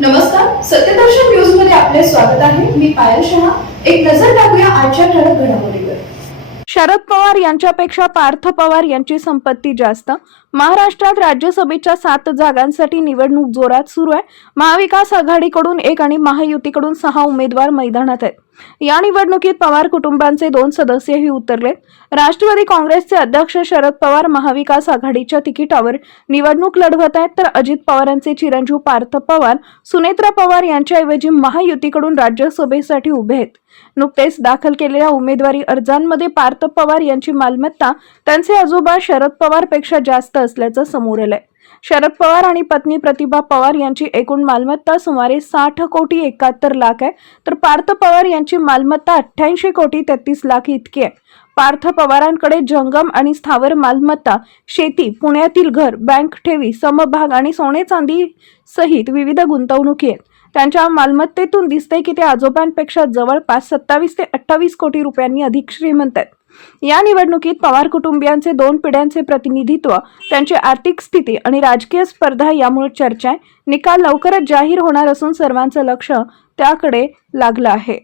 नमस्कार, सत्यदर्शन न्यूज मध्ये आपले स्वागत आहे. मी पायल शहा. एक नजर टाकूया आजच्या ठळक घडामोडीवर. शरद पवार यांच्यापेक्षा पार्थ पवार यांची संपत्ती जास्त. महाराष्ट्रात राज्यसभेच्या 7 जागांसाठी निवडणूक जोरात सुरू आहे. महाविकास आघाडीकडून 1 आणि महायुतीकडून 6 उमेदवार मैदानात आहेत. या निवडणुकीत पवार कुटुंबांचे 2 सदस्यही उतरलेत. राष्ट्रवादी काँग्रेसचे अध्यक्ष शरद पवार महाविकास आघाडीच्या तिकिटावर निवडणूक लढवत आहेत, तर अजित पवारांचे चिरंजीव पार्थ पवार सुनेत्रा पवार यांच्याऐवजी महायुतीकडून राज्यसभेसाठी उभे आहेत. नुकतेच दाखल केलेल्या उमेदवारी अर्जांमध्ये पार्थ पवार यांची मालमत्ता त्यांचे आजोबा शरद पवार पेक्षा जास्त असल्याचं समोर आलंय. शरद पवार आणि पत्नी प्रतिभा पवार यांची एकूण मालमत्ता सुमारे 60 कोटी 71 लाख आहे, तर पार्थ पवार यांची मालमत्ता 88 कोटी 33 लाख इतकी आहे. पार्थ पवारांकडे जंगम आणि स्थावर मालमत्ता, शेती, पुण्यातील घर, बँक ठेवी, समभाग आणि सोने चांदी सहित विविध गुंतवणुकी आहेत. त्यांच्या मालमत्तेतून दिसते की ते आजोबांपेक्षा जवळपास 27 ते 28 कोटी रुपयांनी अधिक श्रीमंत आहेत. या निवडणुकीत पवार कुटुंबियांचे 2 पिढ्यांचे प्रतिनिधित्व, त्यांची आर्थिक स्थिती आणि राजकीय स्पर्धा यामुळे चर्चा आहे. निकाल लवकरच जाहीर होणार असून सर्वांचं लक्ष त्याकडे लागलं आहे.